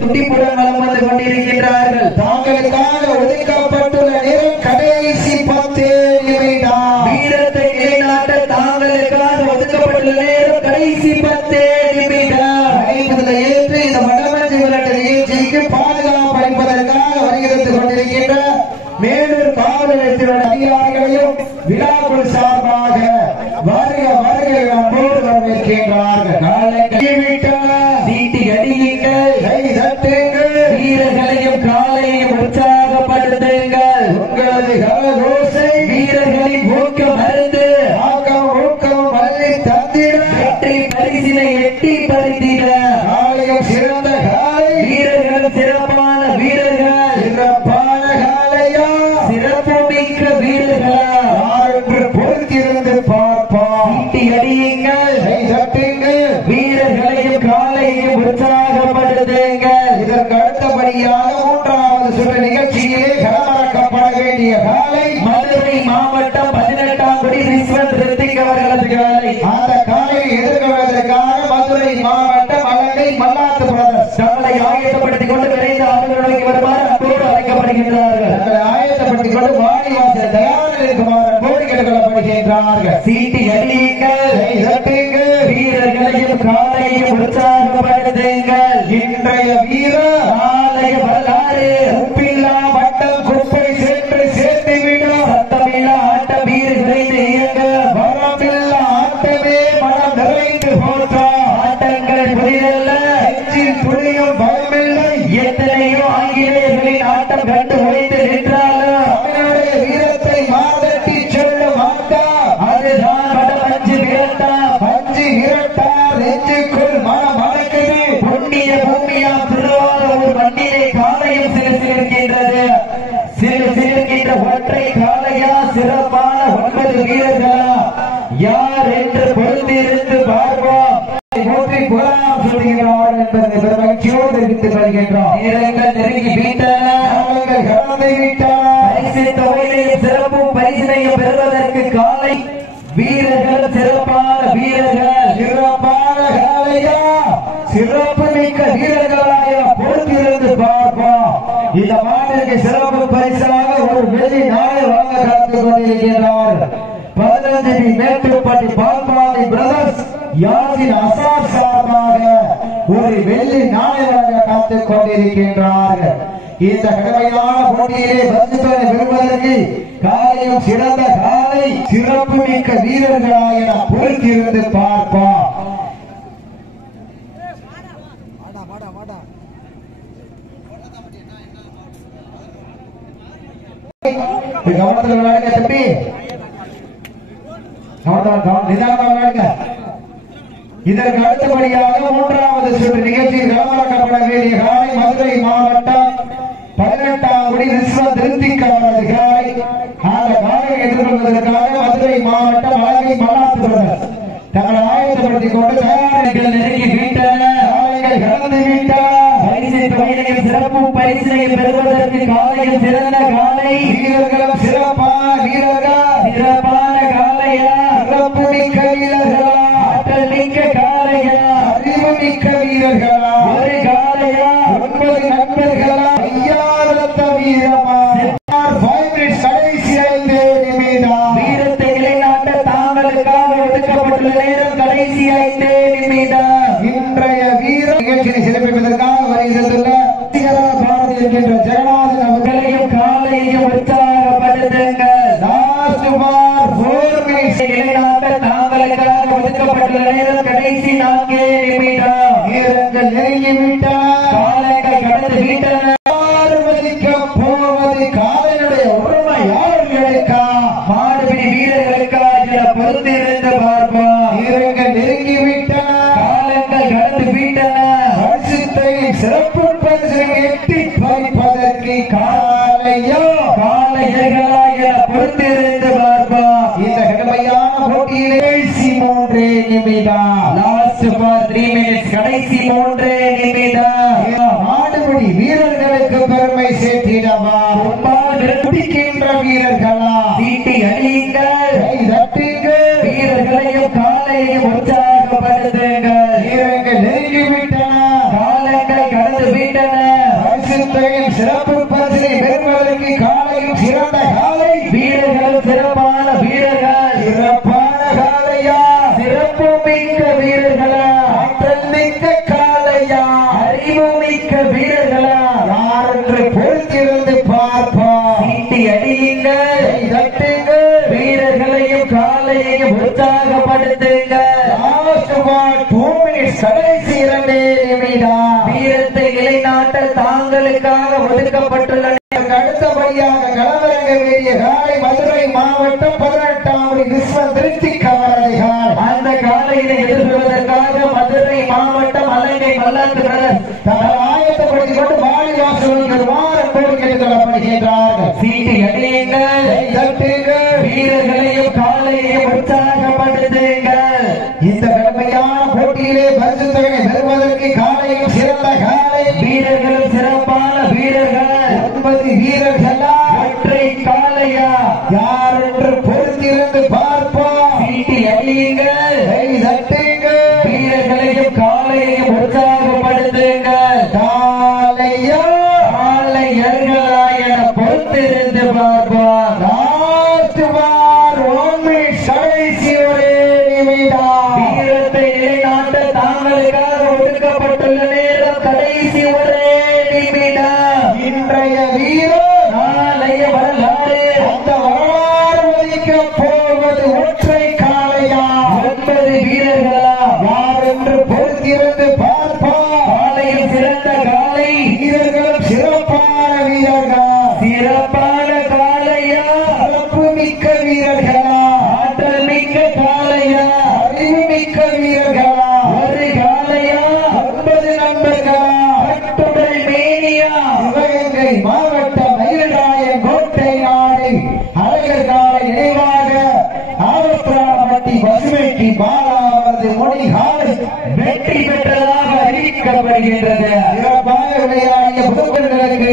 துடிப்புடன் வலம் வந்து கொண்டிருக்கின்றார்கள். தாங்களுக்காக ஒதுக்கப்பட்டுள்ள நேரம் கடைசி 10 நிமிடம். வீரத்தை நிலைநாட்ட தாங்களுக்காக ஒதுக்கப்பட்டுள்ள நேரம் கடைசி 10 நிமிடம். அழைப்பதில் ஏற்று இந்த வடமஞ்சி விளையாட்டு நிகழ்ச்சிக்கு பாதுகாப்பு அளிப்பதற்காக வருகிறது கொண்டிருக்கின்ற மேலூர் காவல் நிலையத்தின் அதிகாரிகளையும் விழாக்குழு சார்பாக வருக வருக அன்போடு வரவேற்கின்றார்கள். சீட்டி அடியுங்கள், கை தட்டுங்கள், வீரர்களையும் காலையும் உற்சாகப்படுத்துங்கள். உங்களது கரகோசை வீரர்களின் ஊக்கம் அருந்து ஆக்கம் ஊக்கம் வள்ளி தந்திட வெற்றி பரிசினை எட்டி பறித்திட காலையும் சிறந்த காலை வீரர்கள் சிறப்பான வீரர்கள் சிறப்பான காலையா சிறப்பு மிக்க வீரர்களா யாரென்று பொறுத்திருந்து பார்ப்போம். சீட்டி அடியுங்கள், கை தட்டுங்கள், வீரர்களையும் காலையும் உற்சாகப்படுத்துங்கள். இதற்கு அடுத்தபடியாக 3வது சுற்று நிகழ்ச்சியிலே களமிறக்கப்பட வேண்டிய காலை மதுரை மாவட்டம் 18ஆம் குடி விஸ்வந்த் ரித்திக் அவர்களது காலை. அந்த காலையை எதிர்கொள்வதற்காக மதுரை மாவட்டம் அலங்கை மல்லாத்து பிரதர்ஸ் தங்களை ஆயத்தப்படுத்திக் கொண்டு விரைந்து அவர்களுக்கு வருமாறு அன்போடு அழைக்கப்படுகின்றார்கள். தங்களை ஆயத்தப்படுத்திக் கொண்டு வாடிவாசல் தயாரில் இருக்குமாறு அன்போடு கேட்டுக்கொள்ளப்படுகின்றார்கள். சீட்டி அடியுங்கள், கை தட்டுங்கள், வீரர்களையும் காலையும் உற்சாகப்படுத்துங்கள். இன்றைய வீரர் நாளைய வரலாறு உப்பில்லா வட்டம் குப்பை சென்று சேர்த்துவிடும் சத்தமில்லா ஆட்ட வீரர்களை இயங்க வரம்பில்லா ஆட்டமே மனம் நிறைந்து போற்றார். ஆட்டங்கள் புதிதல்ல, நெஞ்சில் துளியும் பயமில்லை. எத்தனையோ ஆங்கிலேயர்களின் ஆட்டம் கண்டு உழைத்து நின்றாலும் தமிழுடைய வீரத்தை மாதட்டி சொல்லும் அக்கா அதுதான் வடமஞ்சு விரட்டா. பஞ்சு விரட்டார் நெஞ்சுக்குள் மனம் அடக்குது. புண்ணிய பூமியா திருவாரூர் மண்ணிலே காலையும் சிலிர்க்கின்றது. சிலிர்க்கின்ற ஒற்றை காலையா சிறப்பான 9 வீரர்களா யார் என்று பொறுத்திருந்து பார்ப்போம். போற்றி புகழாம் சொல்கிறார்கள் என்பதை பெருமகிழ்ச்சியோடு தெரிவித்துக் கொள்கின்றோம். நேரங்கள் நெருங்கி விட்டன. அவர்கள் கடந்து விட்டன. பரிசு தொகையிலையும் சிறப்பும் பரிசினையும் பெறுவதற்கு காலை வீரர்கள் சிறப்பான வீரர்கள் சிறப்பான காலையா சிறப்பு மிக்க வீரர்களாக பொறுத்திருந்து பார்ப்போம். இந்த மாநிலக்கு சிறப்பு பரிசாக ஒரு வெள்ளி நாளை வழங்க காத்துக் கொண்டிருக்கிறார். 15 மேட்டுப்பட்டி பால்பாடி பிரதர்ஸ் யாசின் அசார் சார்பாக ஒரு வெள்ளி நாளை வழங்க காத்துக் கொண்டிருக்கின்றார்கள். இந்த கடுமையான போட்டியிலே பரிசுகளை பெறுவதற்கு காலையும் சிறந்த காலை சிறப்பு மிக்க வீரர்களாக நாம் பொறுத்திருந்து பார்ப்போம். கவனத்தில் விளையாடுங்க தம்பி, நிதானமாக விளையாடுங்க. இதற்கு அடுத்தபடியாக 3வது சுற்று நிகழ்ச்சியில் களமிறக்கப்பட வேண்டிய காலை மதுரை மாவட்டம் 18ஆம் குடி விஸ்வந்த் ரித்திக் அவரது காலை. அந்த காலையை எதிர்கொள்வதற்காக மதுரை மாவட்டம் அலங்கை மல்லாத்து பிரதர்ஸ் தங்களை ஆயத்தப்படுத்திக் கொண்டு தயாரிகள் நெருங்கி விட்டன. காலைகள் கடந்து விட்டன. பரிசு தொகையிலையும் சிறப்பும் பரிசினையும் பெறுவதற்கு காலையில் சிறந்த காலை வீரர்களும் சிறப்பான வீரர்கள் சிறப்பான காலையா சிறப்பு மிக்க வீரர்களா ஆற்றல் மிக்க காலையா அறிவு மிக்க வீரர்களா ஒரு காலையா 9 நண்பர்களா ஐயாவிரத்த வீரமா 5 minutes கடைசி 5 நிமிடம். வீரத்தை நிலைநாட்ட தாங்களுக்காக ஒதுக்கப்பட்டுள்ள நேரம் கடைசி 5 நிமிடம். இன்றைய வீர நிகழ்ச்சியை சிறப்பிப்பதற்காக வருகின்ற பாரதி என்கின்ற ஜெகநாதன் அவர்களையும் காலையும் உற்சாகப்படுத்துங்கள். லாஸ்ட் பார் 4 minutes நிலைநாட்ட தாங்களுக்காக ஒதுக்கப்பட்டுள்ள நேரம் கடைசி 4 நிமிடம். நேரங்கள் நெருங்கிவிட்டன. காலைகள் கடந்து விட்டன. ஆர்வதிக்க போவது காலையுடைய உரிமையாளர்களுக்கா மாடுபிடி வீரர்களுக்கா என பொறுத்திருந்து பார்ப்போம். நேரங்கள் நெருங்கிவிட்டன. காலங்கள் கடந்து விட்டன. பரிசுத்தை சிறப்பு பரிசை எட்டி பறிப்பதற்கு காலையோ காலைகளா என பொறுத்திருந்து பார்ப்போம். இந்த கடுமையான போட்டியிலே 3 நிமிடம். லாஸ்ட் ஃபார் 3 minutes கடைசி 3 நிமிடம். மாடுபிடி வீரர்களுக்கு பெருமை சேர்த்திடவா பிடிக்கின்ற வீரர்களா சீட்டி அடியுங்கள், கை தட்டுங்கள், வீரர்களையும் காலையும் உற்சாகப்படுத்துங்கள். வீரர்கள் நெருங்கிவிட்டன. காலங்கள் கடந்து விட்டன. பரிசினை பெறுவதற்கு காலையும் சிறந்த காலை வீரர்கள் சிறப்பான வீரர்கள் சிறப்பான காலையா சிறப்பு மிக்க வீரர்களா ஆற்றல் மிக்க காலையா அறிவு மிக்க வீரர்களா யார் என்று பொறுத்திருந்து பார்ப்போம். சீட்டி அடியுங்கள் தட்டுங்கள் வீரர்களையும் காலையையும் உற்சாகப்படுத்துங்கள் கடைசி 2 நிமிடம் வீரத்தை நிலைநாட்ட தாங்களுக்காக ஒதுக்கப்பட்டுள்ள அடுத்தபடியாக களமிறங்க வேண்டிய காலை மதுரை மாவட்டம் 18ஆம் விஸ்வ திருப்தி கவரதிகால் அந்த காலையினை எதிர்கொள்வதற்காக மதுரை மாவட்டம் அலங்கை மல்லாத்து பிரதர் ஆயத்தப்படுத்திக் கொண்டு வாலிவாசலுக்கு வருமாறு கேட்டுக் கொள்ளப்படுகின்றார்கள். சீட்டி அடியுங்கள் வீரர்களையும் காலையையும் உற்சாகப்படுத்துங்கள். இந்த கடுமையான போட்டியிலே பரிசு தொகையை பெறுவதற்கு காலையும் சிறந்த காலை வீரர்களும் சிறப்பான வீரர்கள் 9 வீரர்களா ஒற்றை காலையா யார் என்று பொறுத்திருந்து பார்ப்போம். சீட்டி அடியுங்கள் வீரர்களையும் காலையையும் உற்சாகப்படுத்துங்கள். காலையா காலையர்களா என பொறுத்திருந்து பார்ப்போம். கடைசி 1 நிமிடம் வீரத்தை நிலைநாட்ட தாங்களுக்காக ஒதுக்கப்பட்டுள்ள நேரம் கடைசி 1 நிமிடம். இன்றைய வீரர் நாளைய வரலாறு அந்த வரலாறு ஒதுக்கப் போவது ஒற்றை காலையா 9 வீரர்களா யார் என்று பொறுத்திருந்து பார்ப்போம். காலையில் சிறந்த காலை வீரர்களும் சிறப்பான வீரர்கள் சிறப்பான காலையா சிறப்பு மிக்க வீரர்களா ஆற்றல் மிக்க காலையா அறிவு மிக்க வீரர்களா ஒரு காலையா 9 நண்பர்களா கட்டுடல் மேனியா சிவகங்கை மாவட்ட மயிலாயம் கோட்டை நாடு அழகர் காலை நினைவாக ஆவஸ்திராமட்டி பசுமைக்கு பாலா அவரது மொழி காலை வெற்றி பெற்றதாக அறிவிக்கப்படுகின்றது. சிறப்பாக விளையாடிய புதுப்பெண்களுக்கு